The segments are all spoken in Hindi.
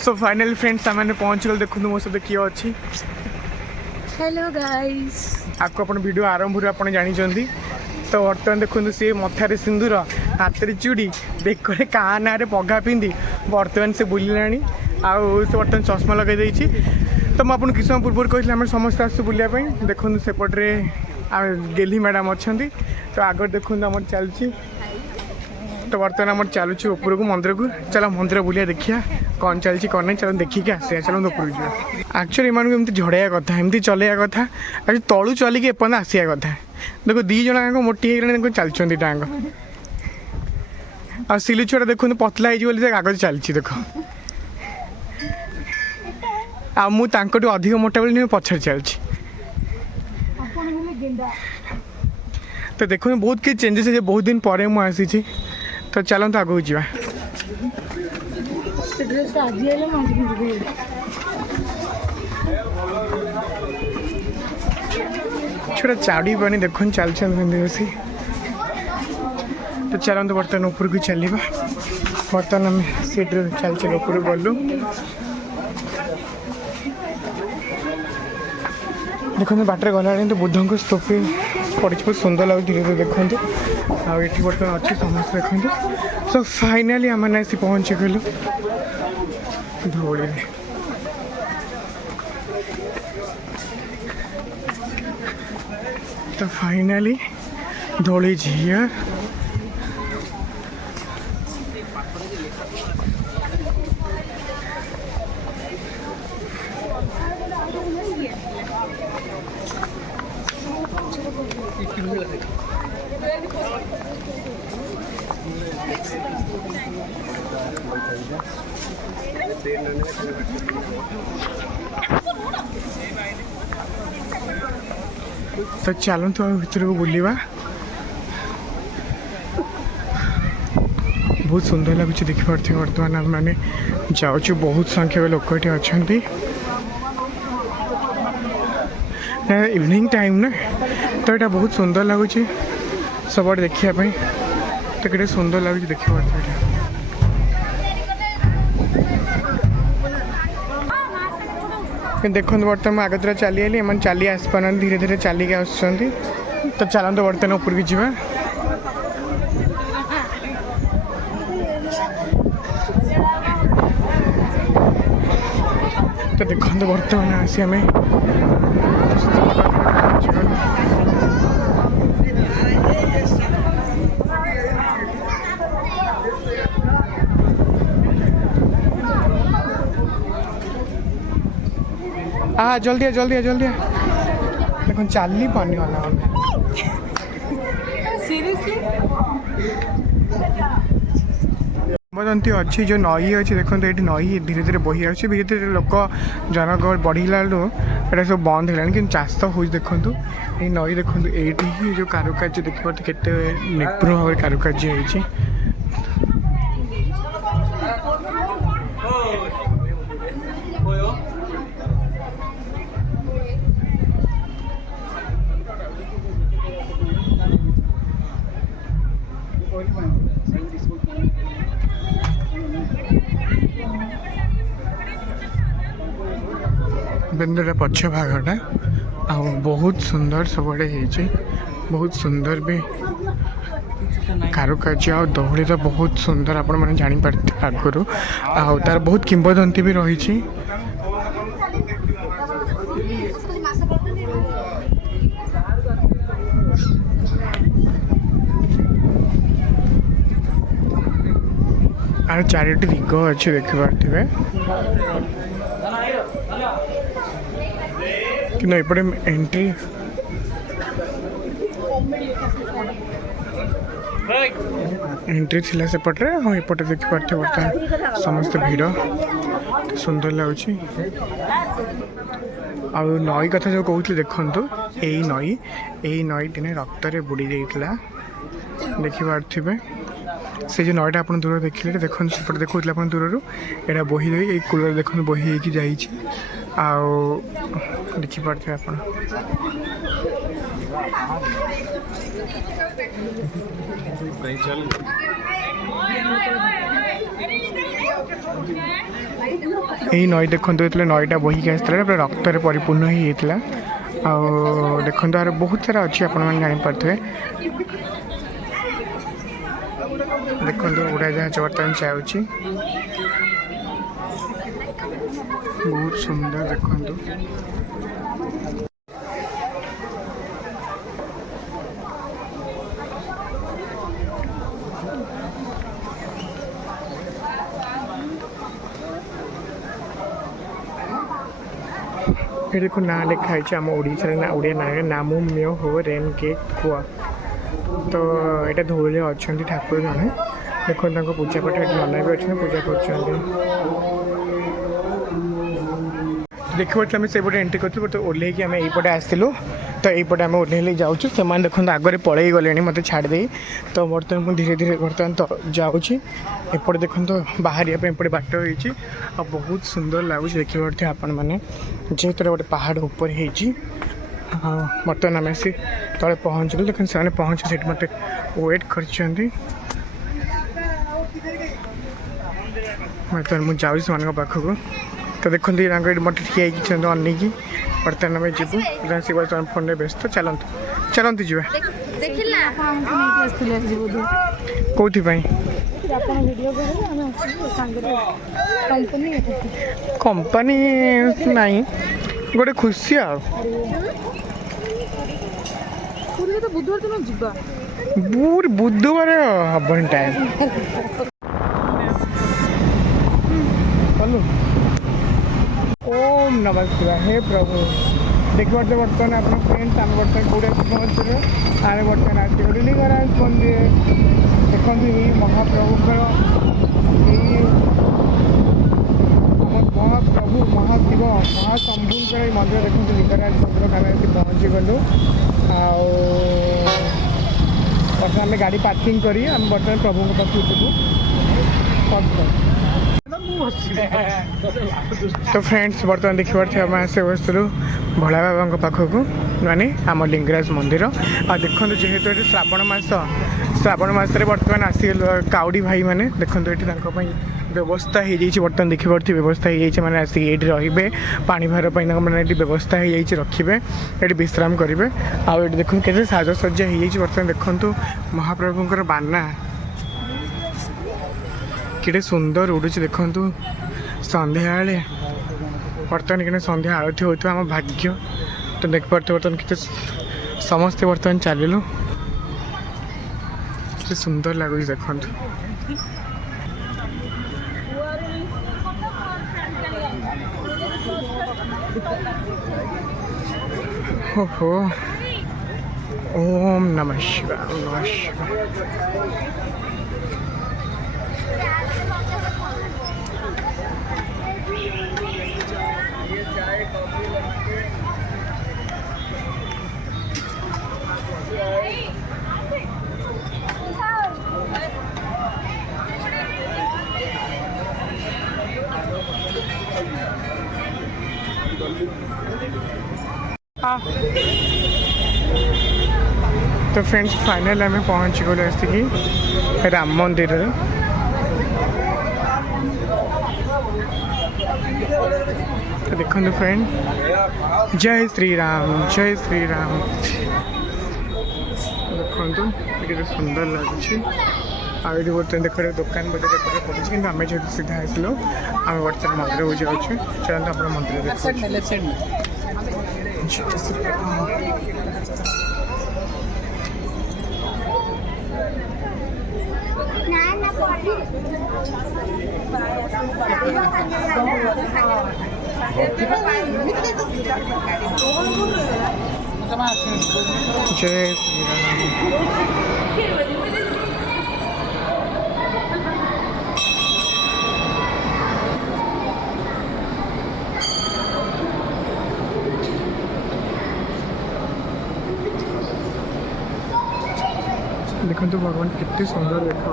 सो फाइनली फ्रेंड्स आम पहुँच गल देखो मो सहित किए अच्छी। हेलो गाइस आपको अपन वीडियो आरंभ आप जानी तो बर्तमान देखो सी मथार सिंदूर हाथ में चूड़ी बेकर काना पघा पिंधि बर्तमान से बुला आउ से बर्तमान चश्मा लगे तो मुझे आपको किस समय पूर्व कही आम समस्त आसु बुलायापी देखो सेपटे गेली मैडम अच्छा तो आगे देखो आम चलती तो बर्तमान आम चलुची ऊपर को मंदिर को चलो मंदिर बुलिया देखिया कौन चलती कौन नहीं चलो देखिए आसिया चलो ऊपर जा एक्चुअली एमती झड़ाइया कथा एमती चलैया कथा आज तलू चलिक एपर्त आसिया कथा देखो दी जन मोटी हो चलती टाँग आ सिलु छुआ देखो पतला हो कागज चलती देख आ मुझे अधिक मोटा बोली पछाड़ चलती तो देखो बहुत किसी चेंजेस है बहुत दिन पर मुझे तो चलते आगे जा छोटा चाड़ी पानी देखो चल बसी तो चलते बर्तमान ऊपर को चलवा बर्तमान आम सीट चल चल ऊपर गलु देखो बाटर गला तो बुद्ध को स्तूपी पड़ी बहुत सुंदर लगे धीरे धीरे देखते आठी बर्तमान अच्छे समस्त देखते सो फाइनाली आम आसी पहुँची गलु धौली तो फाइनाली धौली झील तो चलते भर को बुलवा बहुत सुंदर लगुच देखिए बर्तमान आम मैंने जाऊँ बहुत संख्यक लोक ये अच्छा इवनिंग टाइम ना तो यहाँ बहुत सुंदर लगुच सब देखापी तो कितने सुंदर लगुच देखिए बर्तमान देखो बर्तमान आगतरा चली आली एम चली आसपार धीरे धीरे चलिक आस तो चलते बर्तमान ऊपर की जावा तो देखो बर्तमान आसी आम हाँ जल्दी आ जल्दी आ जल्दी आ देखो चली पानी वाला किंवदंती अच्छी जो नई अच्छी देखो ये नई धीरे धीरे बही आसी धीरे धीरे लोक जनगहल बढ़ला ये सब बंद है कि चाष हो देखु ये नई देखो ये जो कारुकार्य देखिए केते निपुण भाव कारुकार्य होती बेंदर पक्ष भागटा आ बहुत सुंदर सबड़े बहुत सुंदर भी कारुकार्य आ दौड़ी तो बहुत सुंदर आपण मैंने जापर आगुरी तार बहुत किंवदंती भी रही आर चारोटी दिग अच्छे देखिए कि एपटे एंट्री एंट्री थिला सेपटे हाँ एपटे देखिए बर्तमान समस्त भिड़ सुंदर लगुच आ नई कथा जो कहते देखु यही नई दिने रक्त बुड़ी जाइला देखिपे से जो नईटा आप दूर देखिले देखो सेपटे देखो दूर यहाँ बोही ये कूलर देखो बोही जाइए देखिपे आप यही नई देखो जो नईटा बोहिक आसला पूरा रक्त परिपूर्ण होता देखो यार बहुत सारा अच्छी आपपारे देखो उड़ा जहाज बर्तमान जाऊँगी बहुत सुंदर देखो ये देखो ना लिखाई आम ओडिशा ना ओडिया ना नामू म्यो हो रेन के कुआ तो यहाँ धौली अच्छा ठाकुर जड़े देखो पूजा पाठ नना भी अच्छे पूजा कर देखो आम से पटे एंट्री करूँ बट ओल्ल आम यहीपटे आसलु तो यहीपटे आम ओल्ल जाऊँ से देखो आगे पलि गले मत छाड़ी तो बर्तमान मुझे धीरे धीरे बर्तमान तो जाऊँगी एपटे देखो तो बाहर एपटे बाट हो बहुत सुंदर लगुच देखिए पड़े आपण मैंने जेहतु गोटे पहाड़ ऊपर होती बर्तमान आम आसी तले पहुँचलु लेकिन से पहुँचे से मत वेट कर बर्तमान मुझे जाऊँ से पाखक तो देखो मत ठिया अनेक बर्तमान आम जीवु शिव फोन में व्यस्त चलतु चलतु जी कौथि कंपनी नहीं गोटे खुशी बुधवार हबन टाइम ओम नमः शिवाय हे प्रभु देखिए बर्तमान आप फ्रेंड्स आम बर्तमान कौड़े पहुँचल आम बर्तमान आसगलु लिंगराज मंदिर देखो ये महाप्रभुकर महाप्रभु महाशिव महाशंभुकर मंदिर देखो लिंगराज मंदिर आम आसी पहुँची गलु आम गाड़ी पार्किंग करी आम बर्तमान प्रभु पाखु जीवु तो फ्रेंड्स बर्तमान देखी पारे आम आसे बसलु भोला बाबा पाखक माने आम लिंगराज मंदिर आ देखो जेहेतु ये श्रावण मसरे बर्तमान आसीगल काउडी भाई मैंने देखो ये व्यवस्था हो बर्तमान देखी पार्टी व्यवस्था हो मैंने आसिक ये रे पानी भार मैंने व्यवस्था हो रखिए ये विश्राम करेंगे आउ ये देखो के साजसज्जा हो बर्तमान देखो महाप्रभुंर बाना कि सुंदर उड़ू देखु संध्या बर्तमान कि संध्या आरती हो आम भाग्य तो देख पारे बर्तमान कि समस्ते बर्तमान चलू कि सुंदर लगुच देखु ओहो ओम नमः शिवाय नमः शिवाय तो फ्रेंड्स फाइनल आम पहुँच गलु आसिक राम मंदिर तो देखो फ्रेंड जय श्री राम देखो सुंदर लगुच आगे बर्तमान देख दुकान बजार पड़े कि आम जो सीधा आसलु आम बर्तमान मंदिर को जाऊँ चलते आप मंदिर जय श्री राम देखो भगवान कितने सुंदर देखा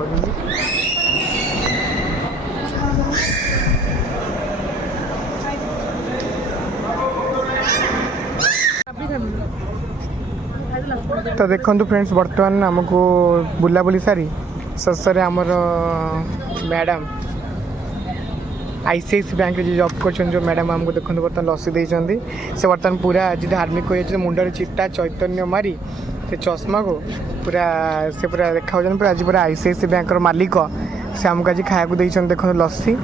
तो देखो फ्रेंड्स बर्तमान आमको बुलाबुली सारी शेष आमर मैडम ICICI बैंक जो जॉब कर जो मैडम आमको देखते बर्तमान लसी देते से बर्तमान पूरा आज धार्मिक हो जाए मुंडर चिट्टा चैतन्य मारी से चश्मा को पूरा से पूरा देखा पूरा आज पूरा ICICI बैंक मालिक से आमको आज खाया देखते देखो लसी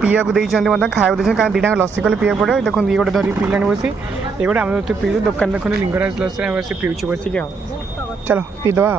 पीया को देखते मतलब खाया देखते कारण दुटा लसी कले पीया पड़े देखो ये गोटे धरी पीलानी बसी ये गोटे आम पीलु दुकान देखो लिंगराज लसी बस पीछे बसिक चलो पीदवा।